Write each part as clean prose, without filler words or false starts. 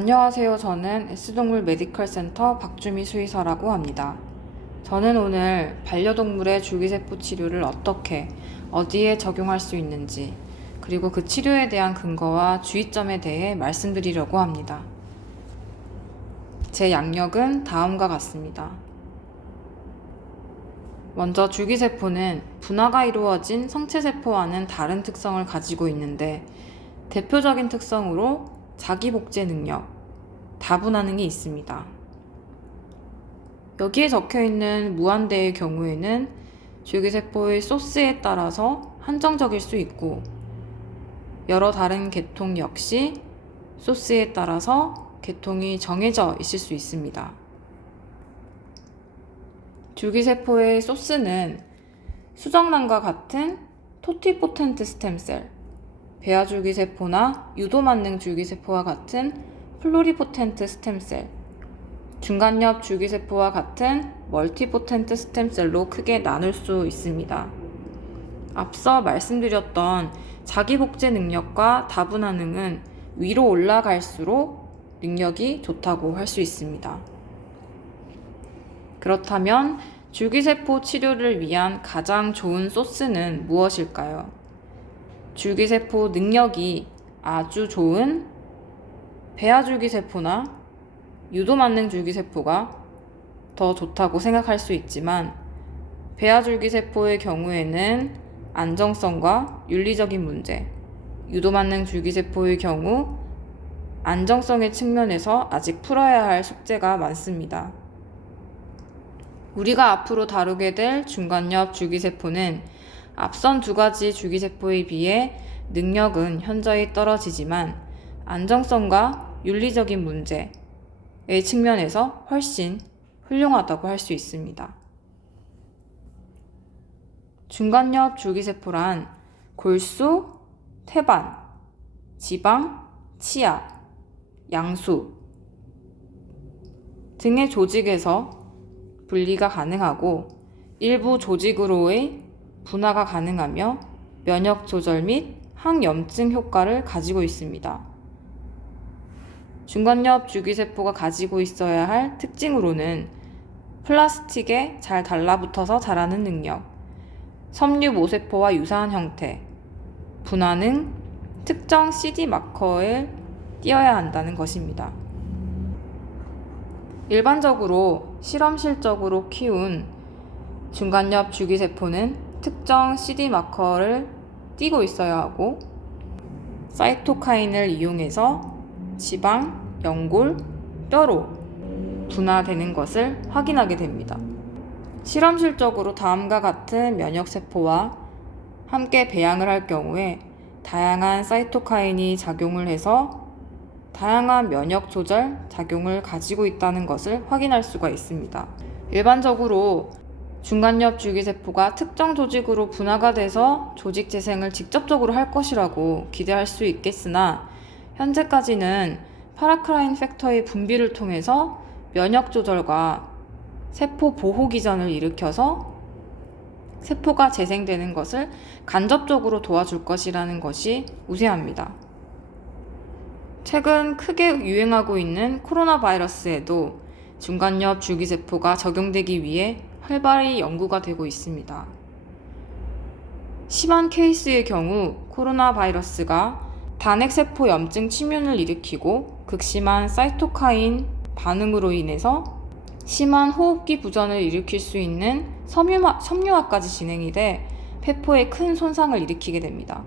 안녕하세요. 저는 S동물 메디컬 센터 박주미 수의사라고 합니다. 저는 오늘 반려동물의 줄기세포 치료를 어떻게, 어디에 적용할 수 있는지, 그리고 그 치료에 대한 근거와 주의점에 대해 말씀드리려고 합니다. 제 양력은 다음과 같습니다. 먼저 줄기세포는 분화가 이루어진 성체세포와는 다른 특성을 가지고 있는데 대표적인 특성으로 자기복제 능력, 다분화능이 있습니다. 여기에 적혀있는 무한대의 경우에는 줄기세포의 소스에 따라서 한정적일 수 있고 여러 다른 계통 역시 소스에 따라서 계통이 정해져 있을 수 있습니다. 줄기세포의 소스는 수정란과 같은 토티포텐트 스템셀, 배아줄기세포나 유도만능 줄기세포와 같은 플로리포텐트 스템셀, 중간엽 줄기세포와 같은 멀티포텐트 스템셀로 크게 나눌 수 있습니다. 앞서 말씀드렸던 자기복제 능력과 다분화능은 위로 올라갈수록 능력이 좋다고 할 수 있습니다. 그렇다면 줄기세포 치료를 위한 가장 좋은 소스는 무엇일까요? 줄기세포 능력이 아주 좋은 배아줄기세포나 유도만능 줄기세포가 더 좋다고 생각할 수 있지만 배아줄기세포의 경우에는 안정성과 윤리적인 문제, 유도만능 줄기세포의 경우 안정성의 측면에서 아직 풀어야 할 숙제가 많습니다. 우리가 앞으로 다루게 될 중간엽 줄기세포는 앞선 두 가지 줄기세포에 비해 능력은 현저히 떨어지지만 안정성과 윤리적인 문제의 측면에서 훨씬 훌륭하다고 할 수 있습니다. 중간엽 줄기세포란 골수, 태반, 지방, 치아, 양수 등의 조직에서 분리가 가능하고 일부 조직으로의 분화가 가능하며 면역 조절 및 항염증 효과를 가지고 있습니다. 중간엽 줄기세포가 가지고 있어야 할 특징으로는 플라스틱에 잘 달라붙어서 자라는 능력, 섬유 모세포와 유사한 형태, 분화능, 특정 CD 마커를 띄어야 한다는 것입니다. 일반적으로 실험실적으로 키운 중간엽 줄기세포는 특정 CD 마커를 띄고 있어야 하고 사이토카인을 이용해서 지방, 연골, 뼈로 분화되는 것을 확인하게 됩니다. 실험실적으로 다음과 같은 면역세포와 함께 배양을 할 경우에 다양한 사이토카인이 작용을 해서 다양한 면역 조절 작용을 가지고 있다는 것을 확인할 수가 있습니다. 일반적으로 중간엽 줄기세포가 특정 조직으로 분화가 돼서 조직 재생을 직접적으로 할 것이라고 기대할 수 있겠으나 현재까지는 파라크라인 팩터의 분비를 통해서 면역 조절과 세포 보호 기전을 일으켜서 세포가 재생되는 것을 간접적으로 도와줄 것이라는 것이 우세합니다. 최근 크게 유행하고 있는 코로나 바이러스에도 중간엽 줄기세포가 적용되기 위해 활발히 연구가 되고 있습니다. 심한 케이스의 경우 코로나 바이러스가 단핵세포 염증 침윤을 일으키고 극심한 사이토카인 반응으로 인해서 심한 호흡기 부전을 일으킬 수 있는 섬유화까지 진행이 돼 폐포에 큰 손상을 일으키게 됩니다.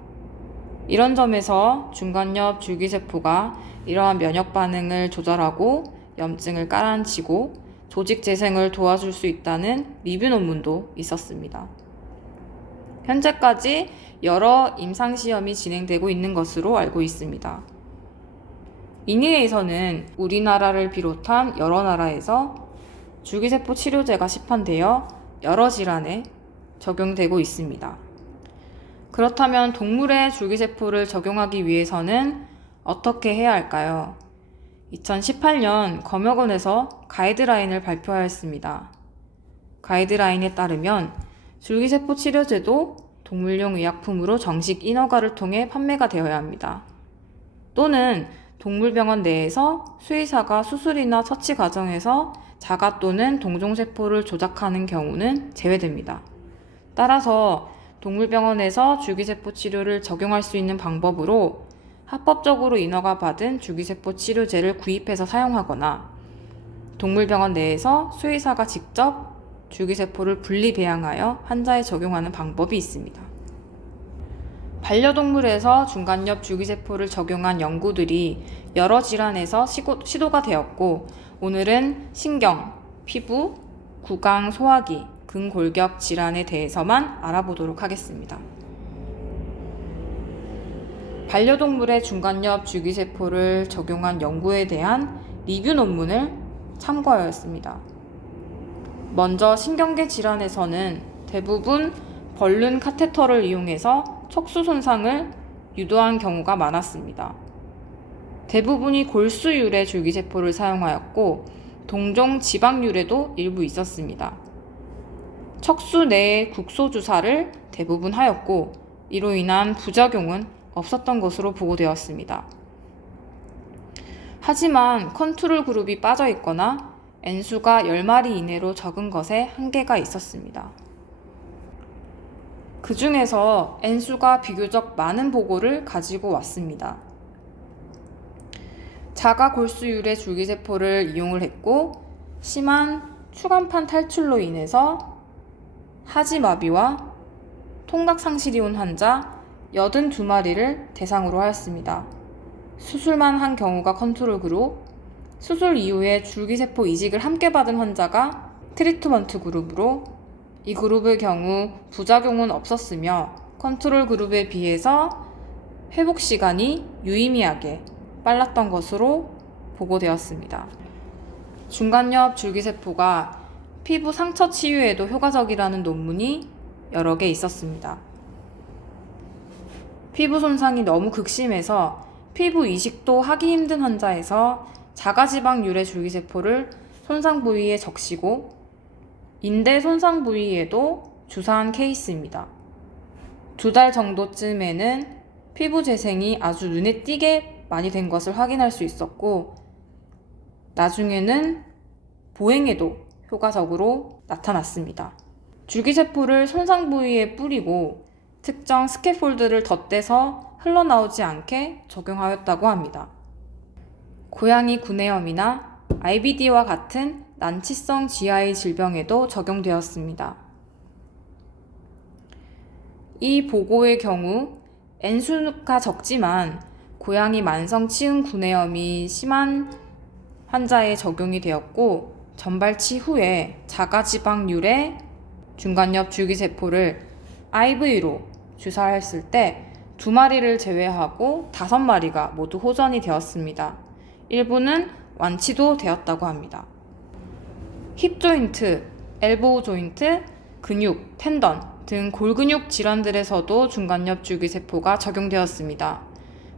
이런 점에서 중간엽 줄기세포가 이러한 면역 반응을 조절하고 염증을 가라앉히고 조직 재생을 도와줄 수 있다는 리뷰 논문도 있었습니다. 현재까지 여러 임상시험이 진행되고 있는 것으로 알고 있습니다. 인위에서는 우리나라를 비롯한 여러 나라에서 줄기세포 치료제가 시판되어 여러 질환에 적용되고 있습니다. 그렇다면 동물의 줄기세포를 적용하기 위해서는 어떻게 해야 할까요? 2018년 검역원에서 가이드라인을 발표하였습니다. 가이드라인에 따르면 줄기세포 치료제도 동물용 의약품으로 정식 인허가를 통해 판매가 되어야 합니다. 또는 동물병원 내에서 수의사가 수술이나 처치 과정에서 자가 또는 동종세포를 조작하는 경우는 제외됩니다. 따라서 동물병원에서 줄기세포 치료를 적용할 수 있는 방법으로 합법적으로 인허가 받은 줄기세포 치료제를 구입해서 사용하거나 동물병원 내에서 수의사가 직접 줄기세포를 분리 배양하여 환자에 적용하는 방법이 있습니다. 반려동물에서 중간엽 줄기세포를 적용한 연구들이 여러 질환에서 시도가 되었고, 오늘은 신경, 피부, 구강, 소화기, 근골격 질환에 대해서만 알아보도록 하겠습니다. 반려동물의 중간엽 줄기세포를 적용한 연구에 대한 리뷰 논문을 참고하였습니다. 먼저 신경계 질환에서는 대부분 벌른 카테터를 이용해서 척수 손상을 유도한 경우가 많았습니다. 대부분이 골수유래 줄기세포를 사용하였고 동종 지방유래도 일부 있었습니다. 척수 내의 국소주사를 대부분 하였고 이로 인한 부작용은 없었던 것으로 보고되었습니다. 하지만 컨트롤 그룹이 빠져 있거나 N수가 10마리 이내로 적은 것에 한계가 있었습니다. 그 중에서 N수가 비교적 많은 보고를 가지고 왔습니다. 자가 골수유래 줄기세포를 이용을 했고 심한 추간판 탈출로 인해서 하지마비와 통각상실이 온 환자 82마리를 대상으로 하였습니다. 수술만 한 경우가 컨트롤 그룹, 수술 이후에 줄기세포 이식을 함께 받은 환자가 트리트먼트 그룹으로 이 그룹의 경우 부작용은 없었으며 컨트롤 그룹에 비해서 회복 시간이 유의미하게 빨랐던 것으로 보고되었습니다. 중간엽 줄기세포가 피부 상처 치유에도 효과적이라는 논문이 여러 개 있었습니다. 피부 손상이 너무 극심해서 피부 이식도 하기 힘든 환자에서 자가지방 유래 줄기세포를 손상 부위에 적시고 인대 손상 부위에도 주사한 케이스입니다. 2달 정도쯤에는 피부 재생이 아주 눈에 띄게 많이 된 것을 확인할 수 있었고 나중에는 보행에도 효과적으로 나타났습니다. 줄기세포를 손상 부위에 뿌리고 특정 스캐폴드를 덧대서 흘러나오지 않게 적용하였다고 합니다. 고양이 구내염이나 IBD와 같은 난치성 GI 질병에도 적용되었습니다. 이 보고의 경우 N수가 적지만 고양이 만성 치은 구내염이 심한 환자에 적용이 되었고 전발치 후에 자가지방 유래 중간엽 줄기세포를 IV로 주사했을 때 2마리를 제외하고 5마리가 모두 호전이 되었습니다. 일부는 완치도 되었다고 합니다. 힙 조인트, 엘보우 조인트, 근육, 텐던 등 골근육 질환들에서도 중간엽 줄기세포가 적용되었습니다.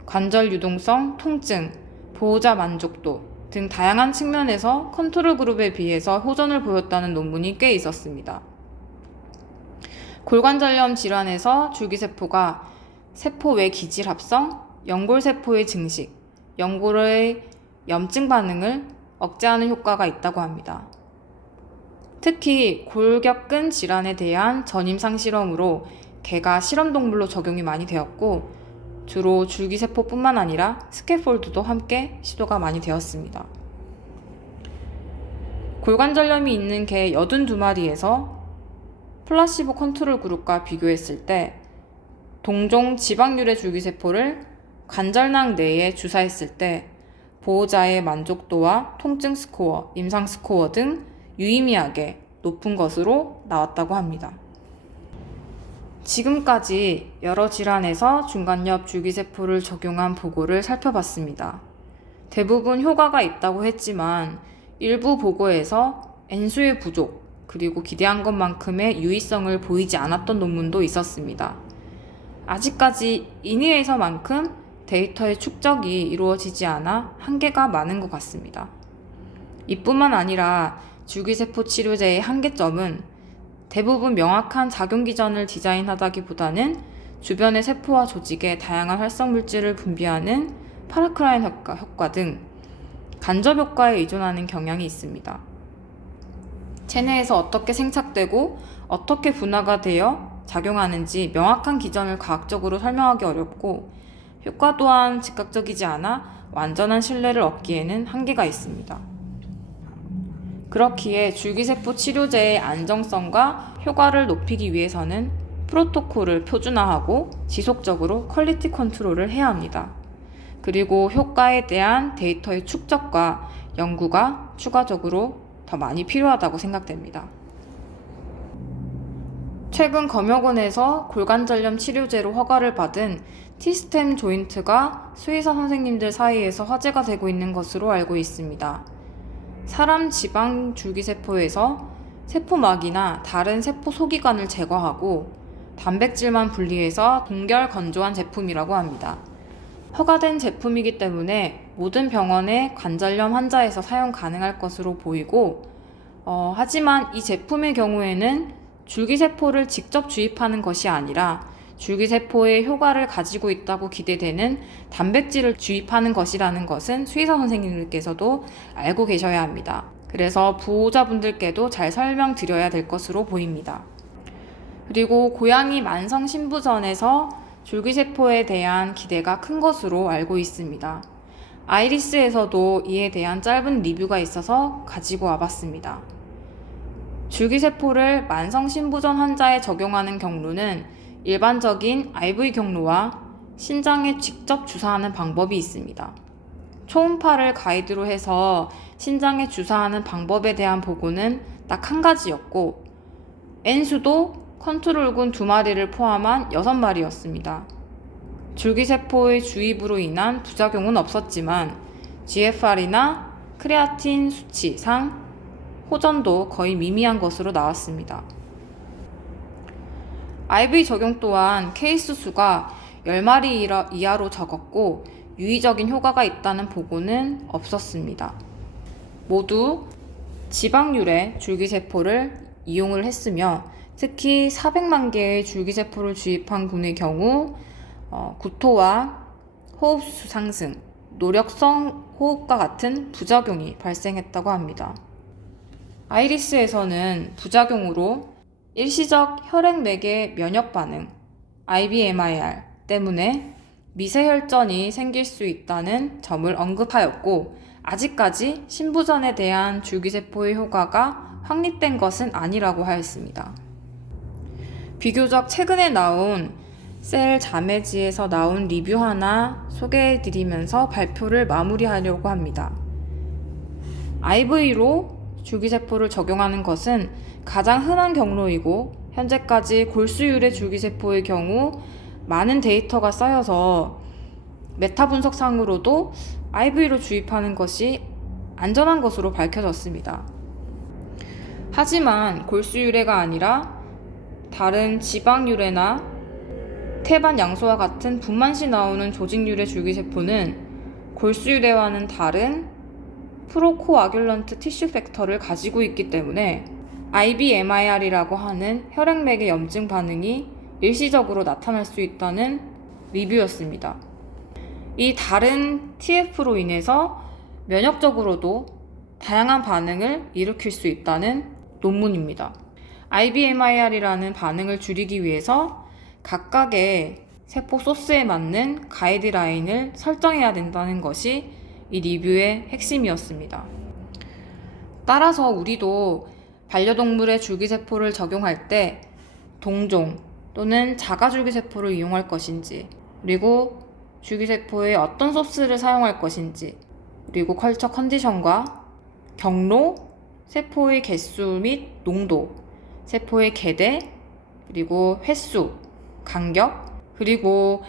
관절 유동성, 통증, 보호자 만족도 등 다양한 측면에서 컨트롤 그룹에 비해서 호전을 보였다는 논문이 꽤 있었습니다. 골관절염 질환에서 줄기세포가 세포 외 기질 합성, 연골세포의 증식, 연골의 염증 반응을 억제하는 효과가 있다고 합니다. 특히 골격근 질환에 대한 전임상 실험으로 개가 실험동물로 적용이 많이 되었고 주로 줄기세포뿐만 아니라 스캐폴드도 함께 시도가 많이 되었습니다. 골관절염이 있는 개 82마리에서 플라시보 컨트롤 그룹과 비교했을 때 동종 지방유래 줄기세포를 관절낭 내에 주사했을 때 보호자의 만족도와 통증 스코어, 임상 스코어 등 유의미하게 높은 것으로 나왔다고 합니다. 지금까지 여러 질환에서 중간엽 줄기세포를 적용한 보고를 살펴봤습니다. 대부분 효과가 있다고 했지만 일부 보고에서 N수의 부족, 그리고 기대한 것만큼의 유의성을 보이지 않았던 논문도 있었습니다. 아직까지 인위에서만큼 데이터의 축적이 이루어지지 않아 한계가 많은 것 같습니다. 이뿐만 아니라 줄기세포 치료제의 한계점은 대부분 명확한 작용 기전을 디자인하다기보다는 주변의 세포와 조직에 다양한 활성 물질을 분비하는 파라크라인 효과 등 간접 효과에 의존하는 경향이 있습니다. 체내에서 어떻게 생착되고 어떻게 분화가 되어 작용하는지 명확한 기전을 과학적으로 설명하기 어렵고, 효과 또한 즉각적이지 않아 완전한 신뢰를 얻기에는 한계가 있습니다. 그렇기에 줄기세포 치료제의 안정성과 효과를 높이기 위해서는 프로토콜을 표준화하고 지속적으로 퀄리티 컨트롤을 해야 합니다. 그리고 효과에 대한 데이터의 축적과 연구가 추가적으로 더 많이 필요하다고 생각됩니다. 최근 검역원에서 골관절염 치료제로 허가를 받은 티스템 조인트가 수의사 선생님들 사이에서 화제가 되고 있는 것으로 알고 있습니다. 사람 지방 줄기세포에서 세포막이나 다른 세포 소기관을 제거하고 단백질만 분리해서 동결 건조한 제품이라고 합니다. 허가된 제품이기 때문에 모든 병원의 관절염 환자에서 사용 가능할 것으로 보이고, 하지만 이 제품의 경우에는 줄기세포를 직접 주입하는 것이 아니라 줄기세포의 효과를 가지고 있다고 기대되는 단백질을 주입하는 것이라는 것은 수의사 선생님들께서도 알고 계셔야 합니다. 그래서 보호자분들께도 잘 설명드려야 될 것으로 보입니다. 그리고 고양이 만성 신부전에서 줄기세포에 대한 기대가 큰 것으로 알고 있습니다. 아이리스에서도 이에 대한 짧은 리뷰가 있어서 가지고 와봤습니다. 줄기세포를 만성 신부전 환자에 적용하는 경로는 일반적인 IV 경로와 신장에 직접 주사하는 방법이 있습니다. 초음파를 가이드로 해서 신장에 주사하는 방법에 대한 보고는 딱 한 가지였고, N수도 컨트롤군 2마리를 포함한 6마리였습니다. 줄기세포의 주입으로 인한 부작용은 없었지만 GFR이나 크레아틴 수치상 호전도 거의 미미한 것으로 나왔습니다. IV 적용 또한 케이스 수가 10마리 이하로 적었고 유의적인 효과가 있다는 보고는 없었습니다. 모두 지방률의 줄기세포를 이용을 했으며, 특히 400만 개의 줄기세포를 주입한 군의 경우 구토와 호흡수 상승, 노력성 호흡과 같은 부작용이 발생했다고 합니다. 아이리스에서는 부작용으로 일시적 혈액맥의 면역 반응, IBMIR 때문에 미세혈전이 생길 수 있다는 점을 언급하였고, 아직까지 신부전에 대한 줄기세포의 효과가 확립된 것은 아니라고 하였습니다. 비교적 최근에 나온 셀 자매지에서 나온 리뷰 하나 소개해드리면서 발표를 마무리하려고 합니다. IV로 줄기세포를 적용하는 것은 가장 흔한 경로이고, 현재까지 골수율의 줄기세포의 경우 많은 데이터가 쌓여서 메타 분석상으로도 IV로 주입하는 것이 안전한 것으로 밝혀졌습니다. 하지만 골수유래가 아니라 다른 지방유래나 태반 양소와 같은 분만 시 나오는 조직유래 줄기세포는 골수유래와는 다른 프로코아귤런트 티슈 팩터를 가지고 있기 때문에 IBMIR이라고 하는 혈액맥의 염증 반응이 일시적으로 나타날 수 있다는 리뷰였습니다. 이 다른 TF로 인해서 면역적으로도 다양한 반응을 일으킬 수 있다는 논문입니다. IBMIR이라는 반응을 줄이기 위해서 각각의 세포 소스에 맞는 가이드라인을 설정해야 된다는 것이 이 리뷰의 핵심이었습니다. 따라서 우리도 반려동물의 줄기세포를 적용할 때 동종 또는 자가줄기세포를 이용할 것인지, 그리고 줄기세포에 어떤 소스를 사용할 것인지, 그리고 컬처 컨디션과 경로, 세포의 개수 및 농도, 세포의 개대, 그리고 횟수, 간격, 그리고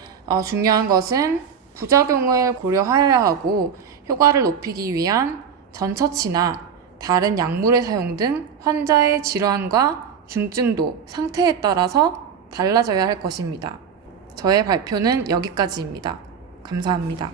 중요한 것은 부작용을 고려하여야 하고 효과를 높이기 위한 전처치나 다른 약물의 사용 등 환자의 질환과 중증도, 상태에 따라서 달라져야 할 것입니다. 저의 발표는 여기까지입니다. 감사합니다.